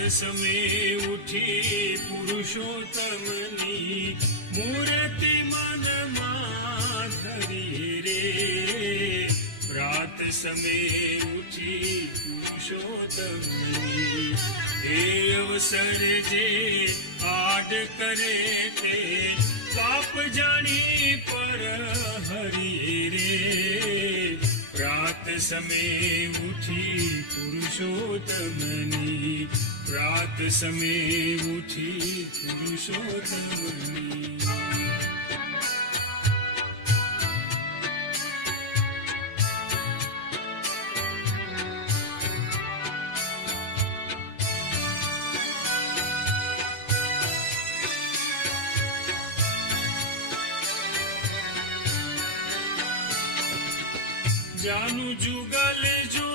સમે ઉઠી પુરુષોત્તમની મૂર્તિ મનમાં ધરી રે પ્રાત સમે ઉઠી પુરુષોત્તમની એ અવસર જે આડ કરે તે પાપ જાણી પર હરી રે પ્રાત સમે ઉઠી પુરુષોત્તમની પ્રાત સમે ઉઠી પુરુષોત્તમની જાનું જુગલ જોઈને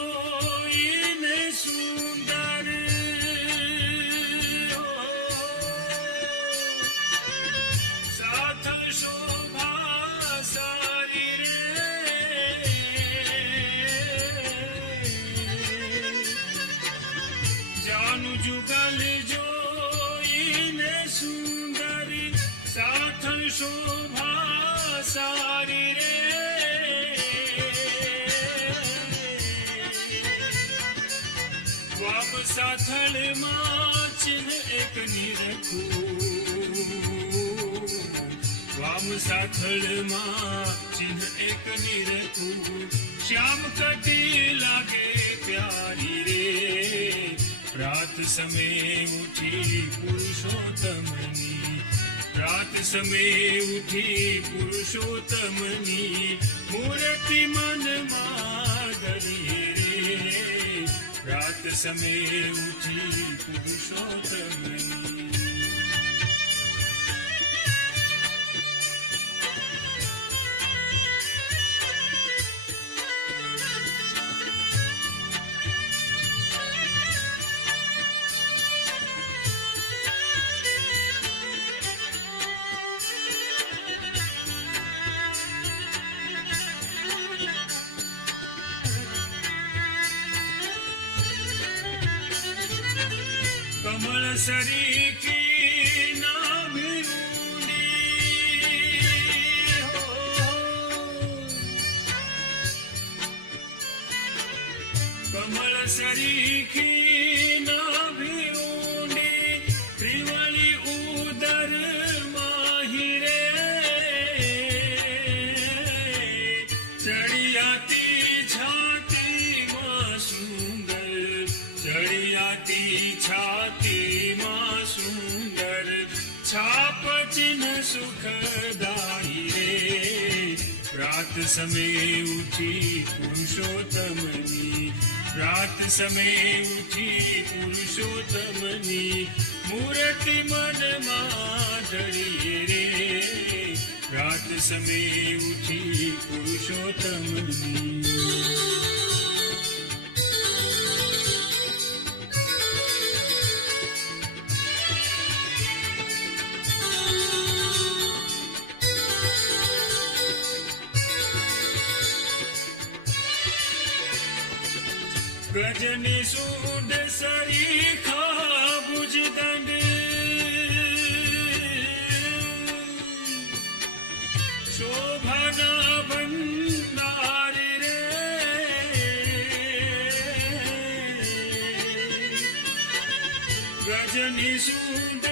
વામ સાથળમાં ચિહ્ન એક નિરખું શ્યામ કટી લાગે પ્યારી રે રાત સમે ઉઠી પુરુષોત્તમની રાત સમે ઉઠી પુરુષોત્તમની મૂર્તિ મનમાં ધરી રે રાત સમે ઉઠી પુરુષોત્તમની سريع સુખદાયી રે પ્રાત સમે ઉઠી પુરુષોત્તમની પ્રાત સમે ઉઠી પુરુષોત્તમની મૂર્તિ મનમાં ધરીએ રે પ્રાત સમે ઉઠી પુરુષોત્તમની ગજની સૂંઢ સરીખા ભુજ દંડ. શોભના ભંડારી રે. ગજની સૂંઢ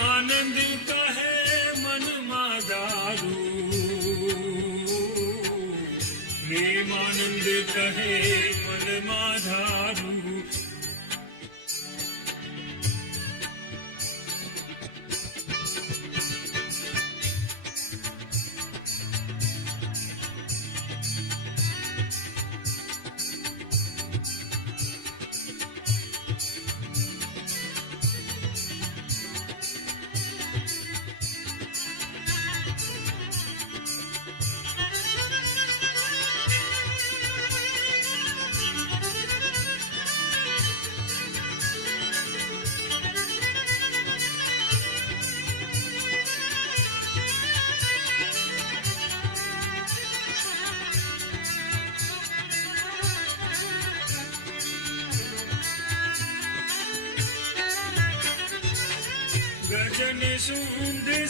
પ્રેમાનંદ કહે મનમાં દારૂ પ્રેમાનંદ કહે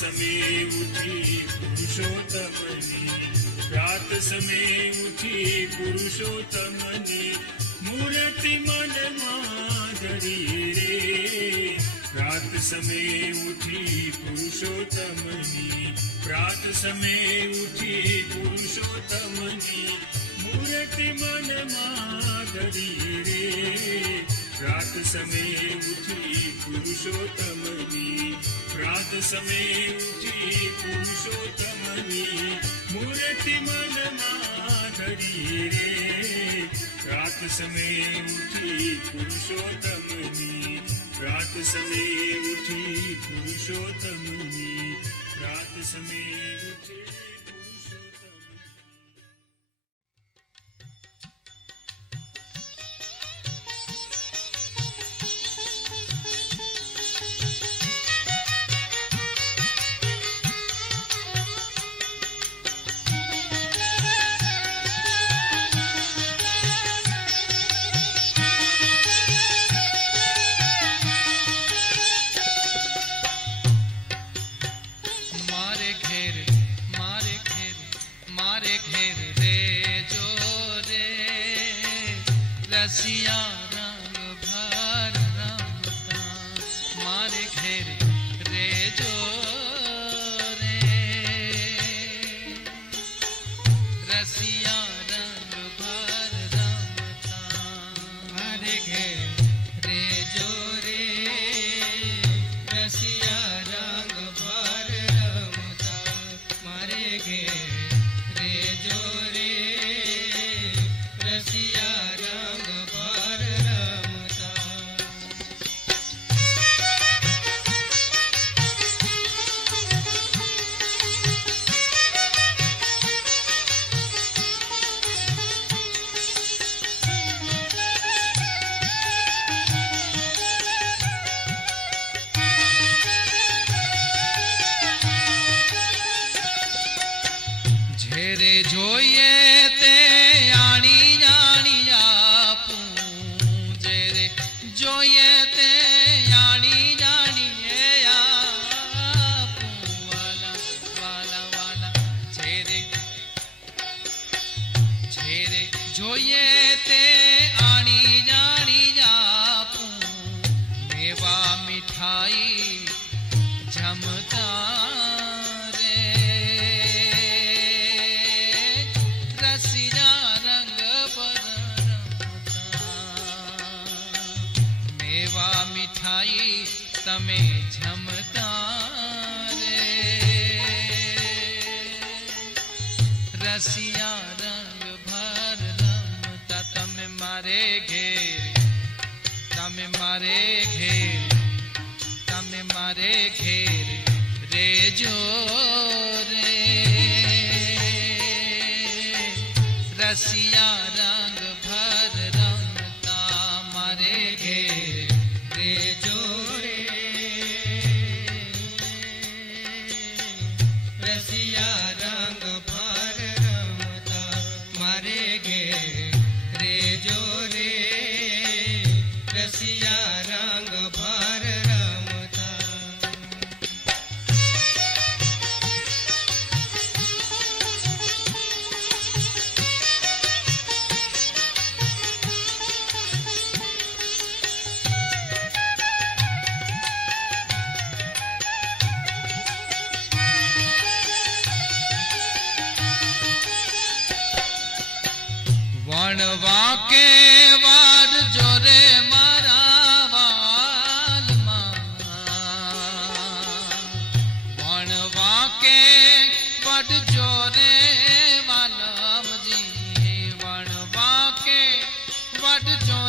पुरुषोत्तमी उठी पुरुषोत्तमी मूर्ति मन मा गिरेषोत्तमी प्रार्थ समय उषोत्तमी मूर्ति मन मा गरे प्रार्थ समय उषोत्तमी प्रात समय उठी पुरुषोत्तमनी, मूर्ति मन माधरी रे। प्रात समय उठी पुरुषोत्तमनी प्रात समय उठी पुरुषोत्तमनी प्रात समय उठी घेर मारे घेर मारे घेर। જોઈએ તે મારે ઘેર તમે મારે ઘેર તમે મારે ઘેર રેજો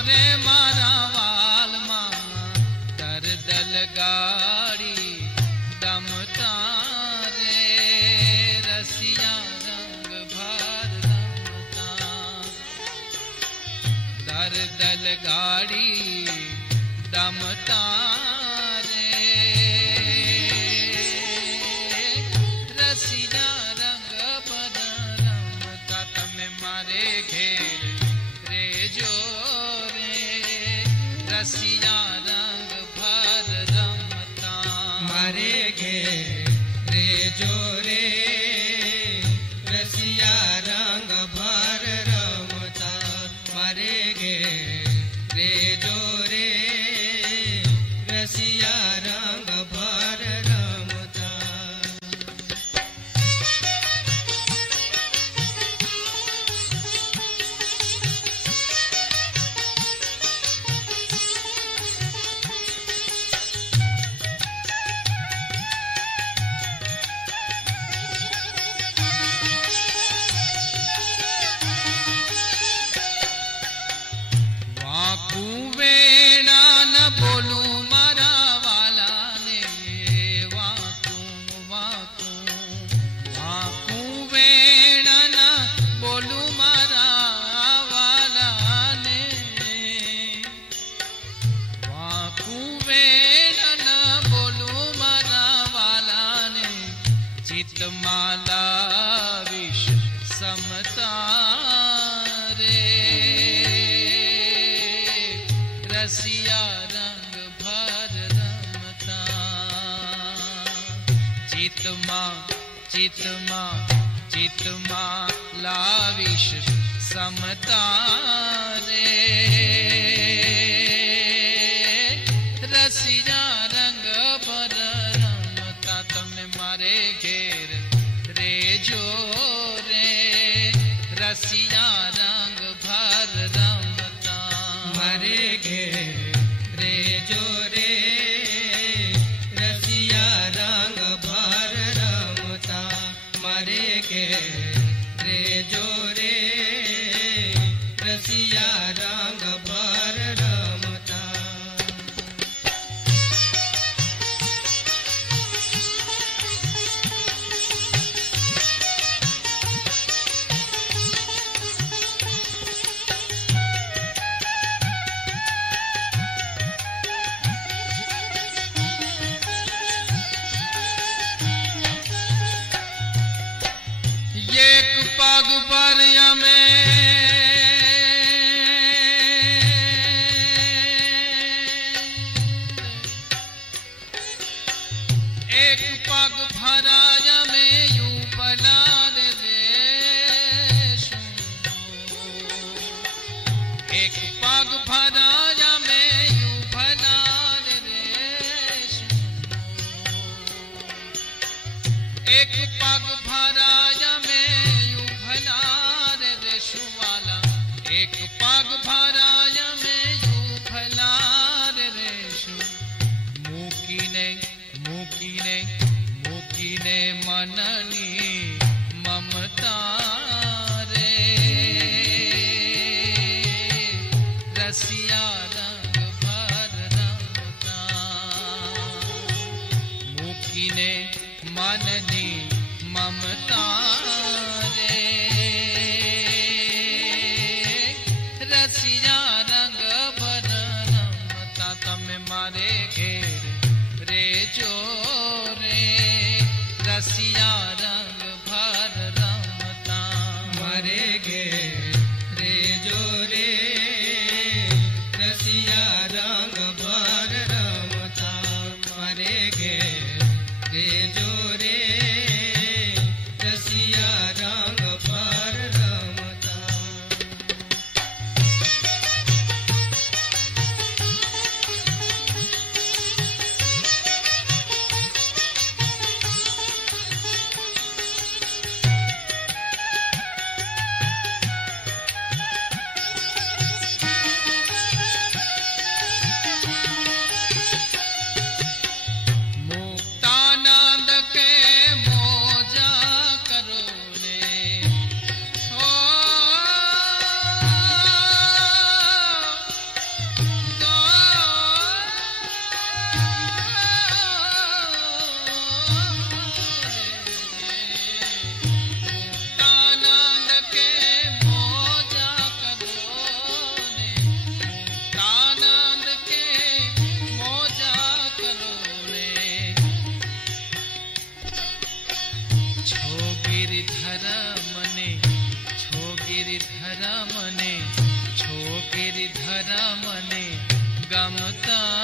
রে मरेंगे रे जो चित मा चित माँ चित मा लाविश समता रे। एक see क्षमता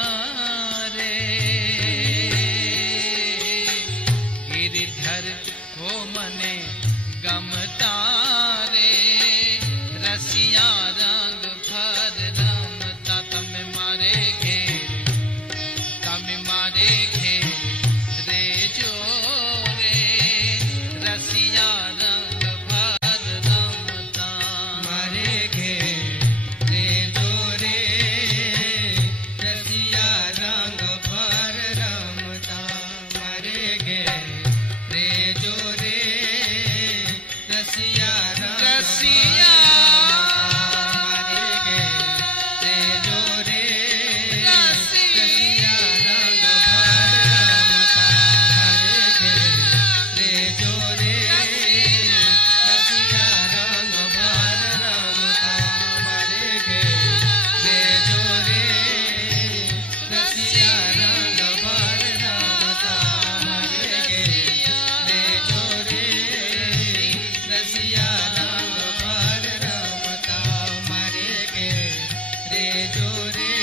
डोरे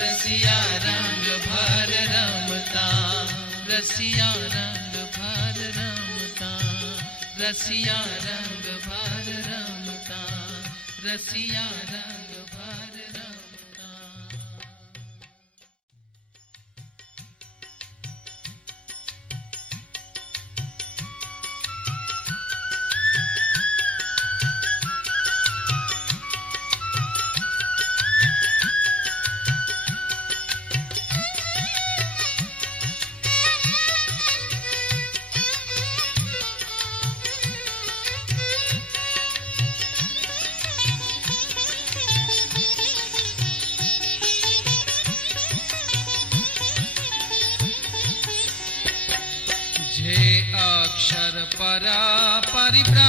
रसि ङ्गता रसिया रङ्ग रमता रसिया रङ्ग भरता रसिया रङ्ग పరా పరిభ్రా